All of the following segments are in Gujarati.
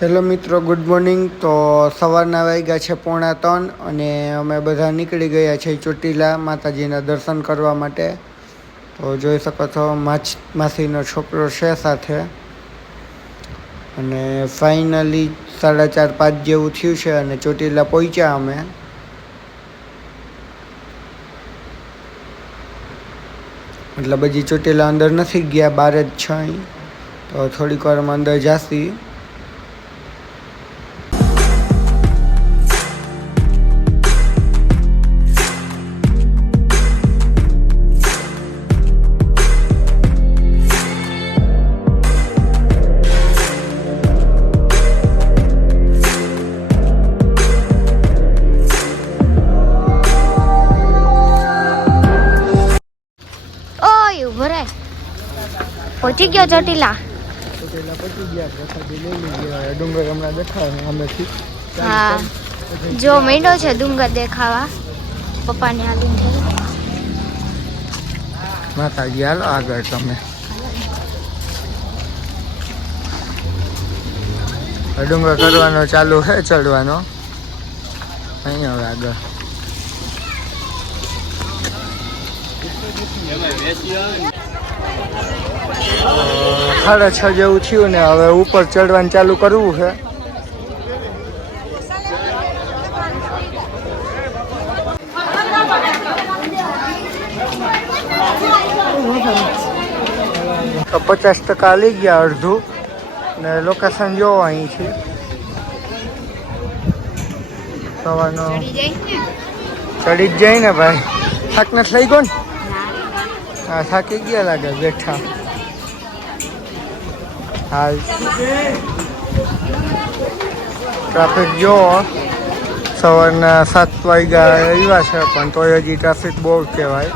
હેલો મિત્રો, ગુડ મોર્નિંગ. તો સવારના વાગ્યા છે 2:45 અને અમે બધા નીકળી ગયા છે ચોટીલા માતાજીના દર્શન કરવા માટે. તો જોઈ શકો છો માસીનો છોકરો છે સાથે. અને ફાઇનલી 4:30-5 જેવું થયું છે અને ચોટીલા પહોંચ્યા અમે. એટલે બધી ચોટીલા અંદર નથી ગયા, બહાર જ છે અહીં. તો થોડીક વારમાં અંદર જાસી. પહોંચી ગયો ચોટીલા. ચોટીલા પહોંચી ગયા, પ્રસાદી લઈ લીધી. ડુંગર હમણાં દેખાય અમેથી. હા, જો મહિનો છે ડુંગર દેખાવા. પપ્પાને હાલી માતાજી હાલો આગળ તમે. ડુંગર કરવાનો ચાલુ છે, ચડવાનો અહીં હવે આગળ. 6:30 જેવું થયું ને હવે ઉપર ચડવાનું ચાલુ કરવું છે. તો 50% હાલી ગયા, અડધું ને લોકેશન જોવો અહીં છે. સવારનો ચડી જ જાય ને ભાઈ. થાક નથી લઈ ગયો ને? હા, થાકી ગયા લાગે બેઠા. હાલ ટ્રાફિક જોવો, સવારના 7 વાગ્યા આવ્યા છે પણ તોય હજી ટ્રાફિક બહુ કહેવાય.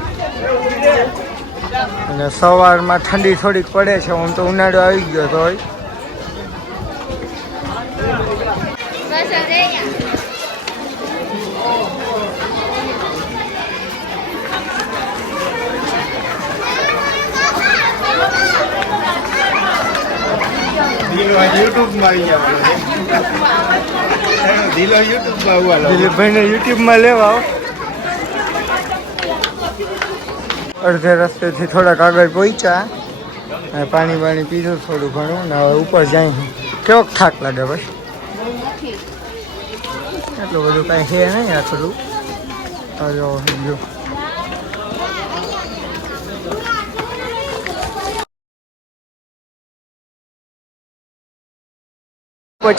અને સવારમાં ઠંડી થોડીક પડે છે. હું તો ઉનાળો આવી ગયો તોય. દિલીપભાઈને યુટ્યુબમાં લેવા. અડધે રસ્તેથી થોડાક આગળ પહોંચ્યા, પાણી પીધું થોડું ઘણું ને હવે ઉપર જાય. કેવો થાક લાગે ભાઈ? એટલું બધું કાંઈ છે નહીં આ થોડું.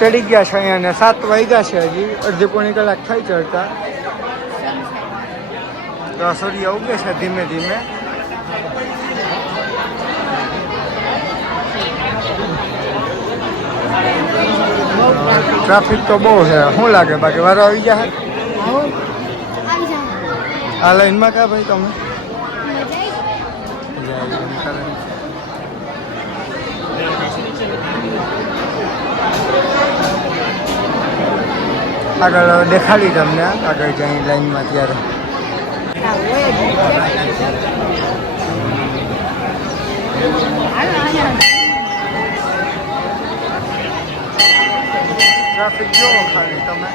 ચડી ગયા છે અહીંયા ને 7 વાગ્યા છે, હજી અડધી પોણી કલાક થઈ ચડતા. તો સૂર્ય ઉગે છે ધીમે ધીમે. ટ્રાફિક તો બહુ છે. શું લાગે બાકી વારો આવી જાય? આ લાઈનમાં કા ભાઈ તમે? આગળ દેખાડી તમને, આગળ જાય લાઈનમાં ત્યારે. ટ્રાફિક જોવો ખાલી તમે.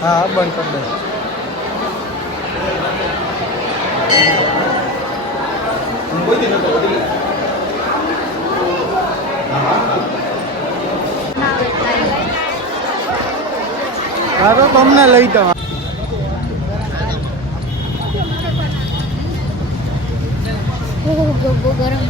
હા, બંધ કરી દે. હા તો તમને લઈ દઉં. ગરમ